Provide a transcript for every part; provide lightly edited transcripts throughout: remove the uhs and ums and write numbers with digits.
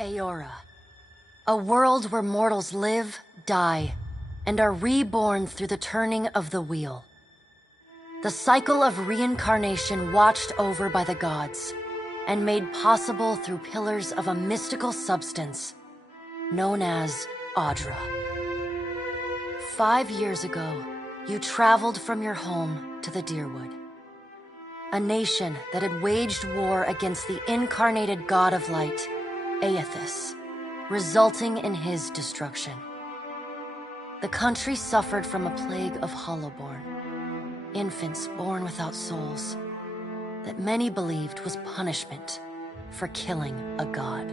Eora, a world where mortals live, die, and are reborn through the turning of the wheel. The cycle of reincarnation watched over by the gods, and made possible through pillars of a mystical substance known as Audra. 5 years ago, you traveled from your home to the Dyrwood, a nation that had waged war against the incarnated god of light, Aethys, resulting in his destruction. The country suffered from a plague of hollowborn, infants born without souls, that many believed was punishment for killing a god.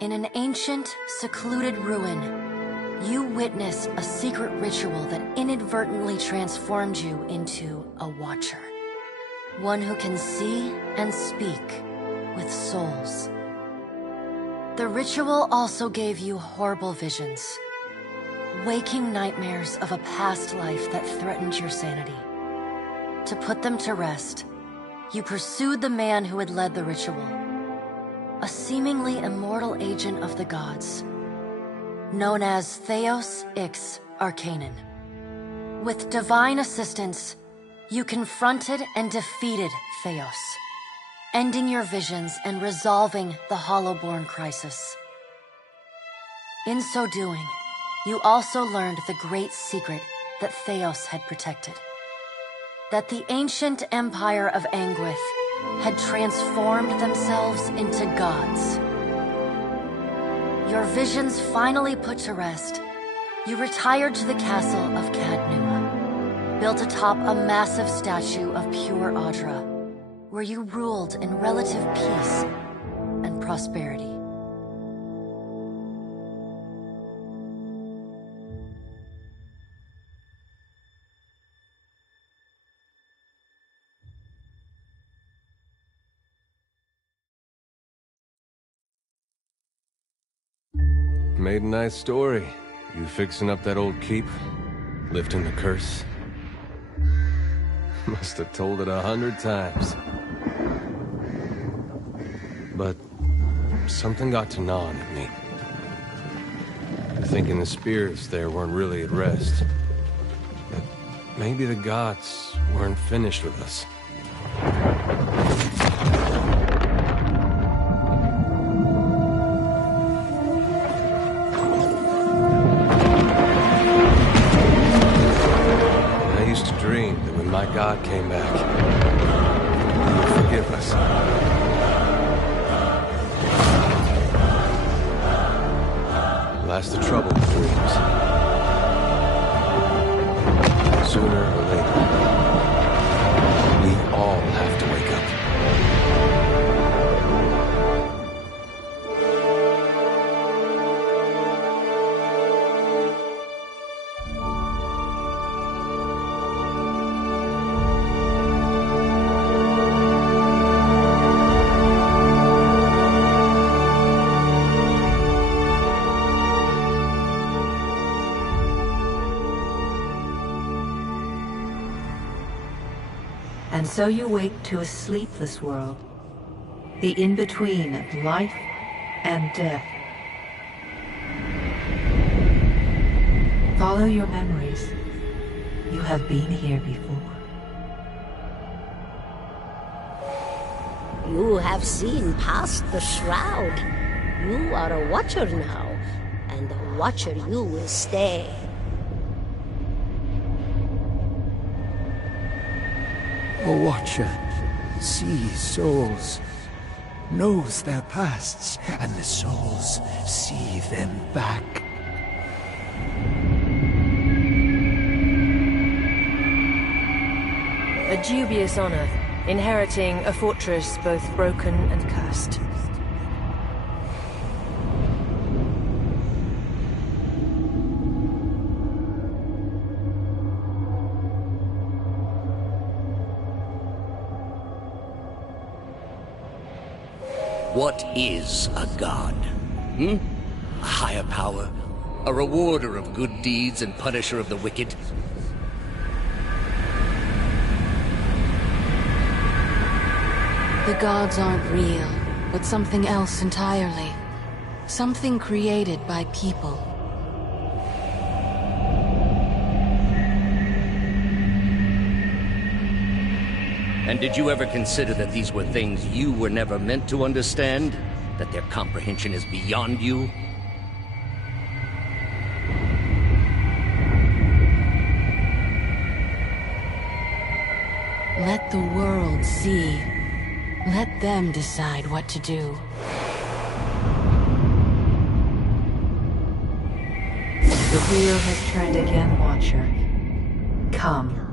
In an ancient, secluded ruin, you witnessed a secret ritual that inadvertently transformed you into a watcher. One who can see and speak with souls. The ritual also gave you horrible visions, waking nightmares of a past life that threatened your sanity. To put them to rest, you pursued the man who had led the ritual, a seemingly immortal agent of the gods, known as Theos Ix Arcanon. With divine assistance, you confronted and defeated Theos, ending your visions and resolving the Hollowborn crisis. In so doing, you also learned the great secret that Theos had protected. That the ancient empire of Anguith had transformed themselves into gods. Your visions finally put to rest, you retired to the castle of Cadnua, built atop a massive statue of pure Audra, where you ruled in relative peace and prosperity. Made a nice story. You fixing up that old keep? Lifting the curse? Must have told it 100 times. But something got to gnawing at me. Thinking the spirits there weren't really at rest. That maybe the gods weren't finished with us. My God came back. He would forgive us. Last the trouble with dreams. Sooner or later, we all have to wake up. And so you wake to a sleepless world, the in-between of life and death. Follow your memories. You have been here before. You have seen past the shroud. You are a watcher now, and a watcher you will stay. A watcher sees souls, knows their pasts, and the souls see them back. A dubious honor, inheriting a fortress both broken and cursed. What is a god? A higher power? A rewarder of good deeds and punisher of the wicked? The gods aren't real. but something else entirely. Something created by people. And did you ever consider that these were things you were never meant to understand? That their comprehension is beyond you? Let the world see. Let them decide what to do. The wheel has turned again, Watcher. Come.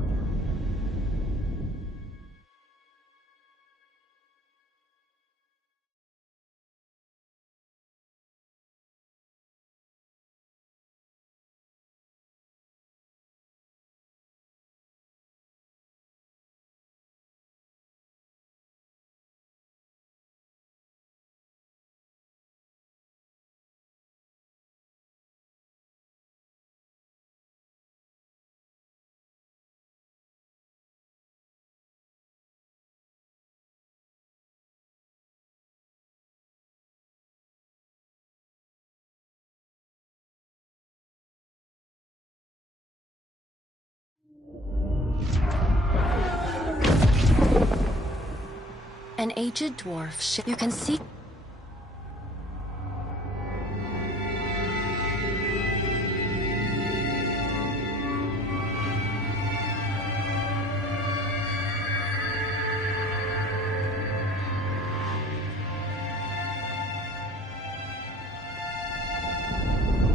An aged dwarf. You can see.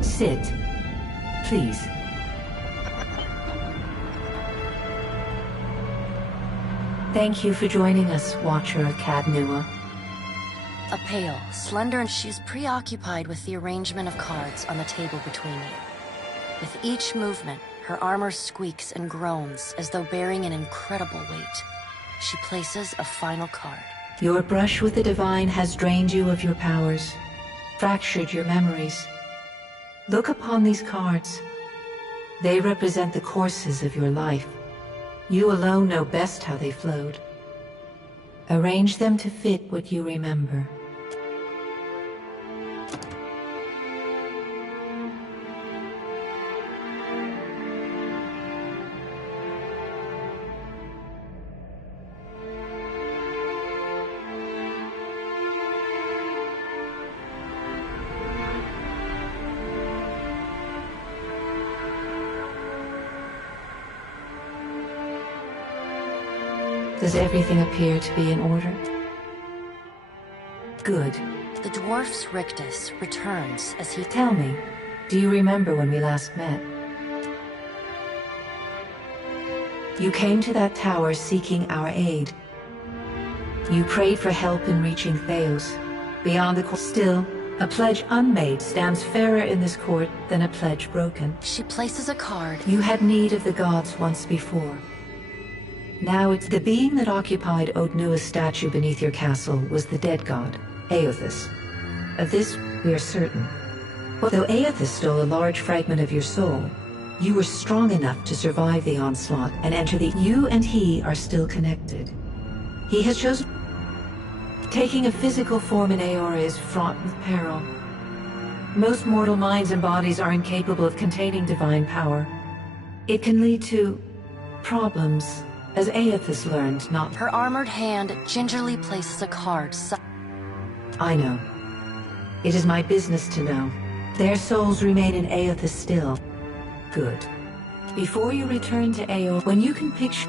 Sit, please. Thank you for joining us, Watcher of Cadnua. A pale, slender, and she's preoccupied with the arrangement of cards on the table between you. With each movement, her armor squeaks and groans as though bearing an incredible weight. She places a final card. Your brush with the divine has drained you of your powers, fractured your memories. Look upon these cards. They represent the courses of your life. You alone know best how they flowed. Arrange them to fit what you remember. Does everything appear to be in order? Good. The dwarf's rictus returns as he... Tell me, do you remember when we last met? You came to that tower seeking our aid. You prayed for help in reaching Theos. Beyond the court, still, a pledge unmade stands fairer in this court than a pledge broken. She places a card. You had need of the gods once before. Now it's the being that occupied Odnua's statue beneath your castle was the dead god, Aothus. Of this, we are certain. Though Aothus stole a large fragment of your soul, you were strong enough to survive the onslaught and enter the... You and he are still connected. He has chosen... Taking a physical form in Eora is fraught with peril. Most mortal minds and bodies are incapable of containing divine power. It can lead to... problems. As Aothus learned, not... Her armored hand gingerly places a card. I know. It is my business to know. Their souls remain in Aothus still. Good. Before you return to Eora, when you can picture...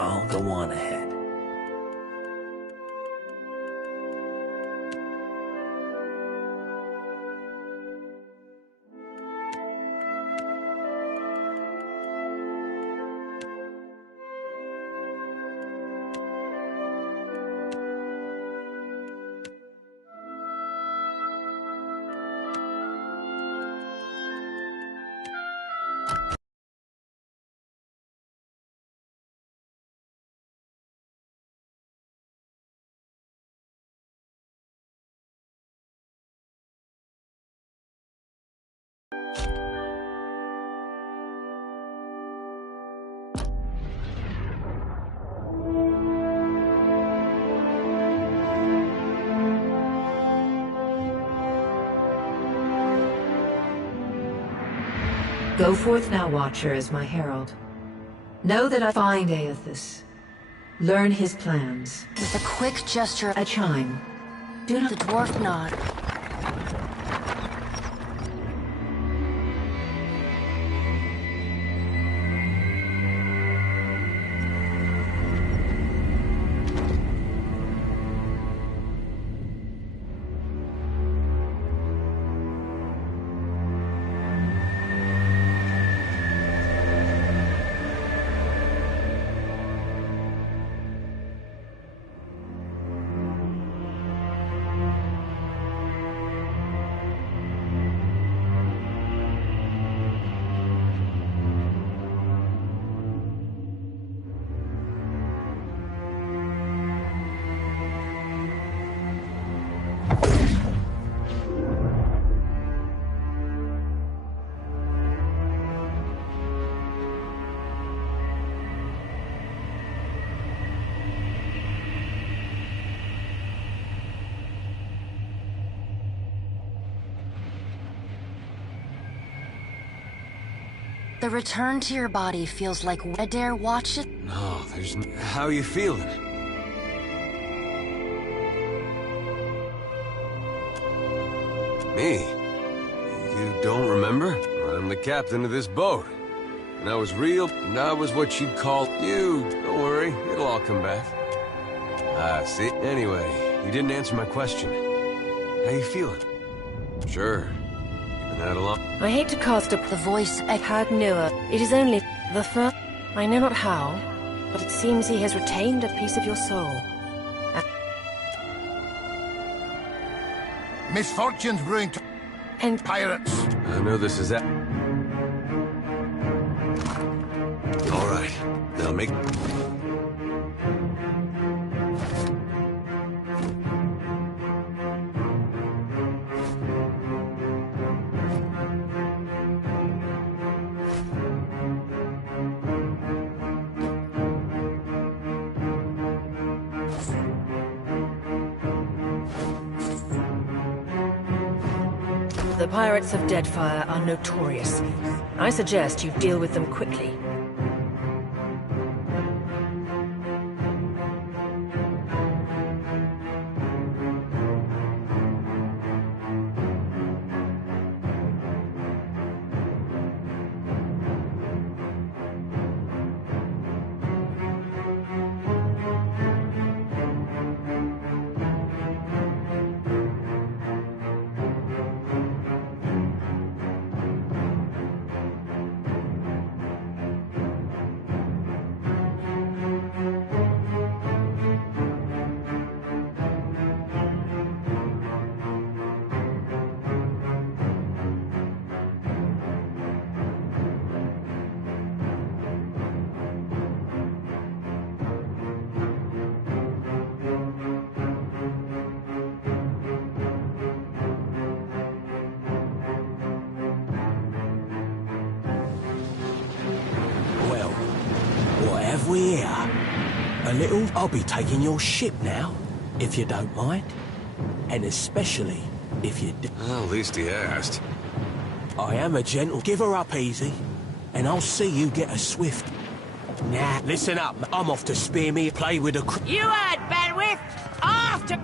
I'll go on ahead. Go forth now, Watcher, as my herald. Know that I find Aethys. Learn his plans. With a quick gesture, A chime. Do not... the dwarf nod. The return to your body feels like I dare watch it. No, there's how are you feeling? Me? You don't remember? I'm the captain of this boat. And I was real, and I was what you'd call you. Don't worry, it'll all come back. Ah, see? Anyway, you didn't answer my question. How you feeling? Sure. You've been out a long... I hate to cast up The voice had newer. It is only the first. I know not how, but it seems he has retained a piece of your soul. Misfortune's brewing And pirates. I know this is that. All right, now make... the pirates of Deadfire are notorious. I suggest you deal with them quickly. What have we here? A little... I'll be taking your ship now, if you don't mind. And especially if you... Well, at least he asked. I am a gentle... Give her up easy, and I'll see you get a swift... Nah, listen up. I'm off to spear me, play with a... You heard, Benwith! After...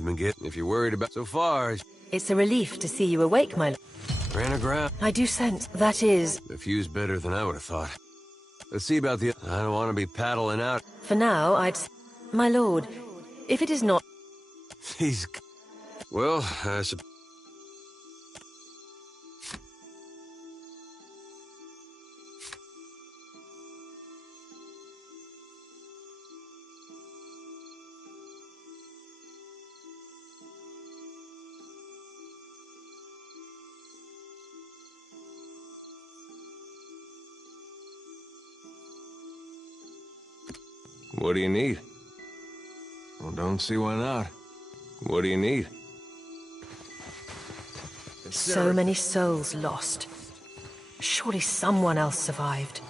you've been getting. If you're worried about so far, It's a relief to see you awake, my lord. ran aground. I do sense that is... The view's better than I would have thought. Let's see about the... I don't want to be paddling out. For now, My lord, if it is not... These... Well, I suppose... What do you need? Well, don't see why not. What do you need? So many souls lost. Surely someone else survived.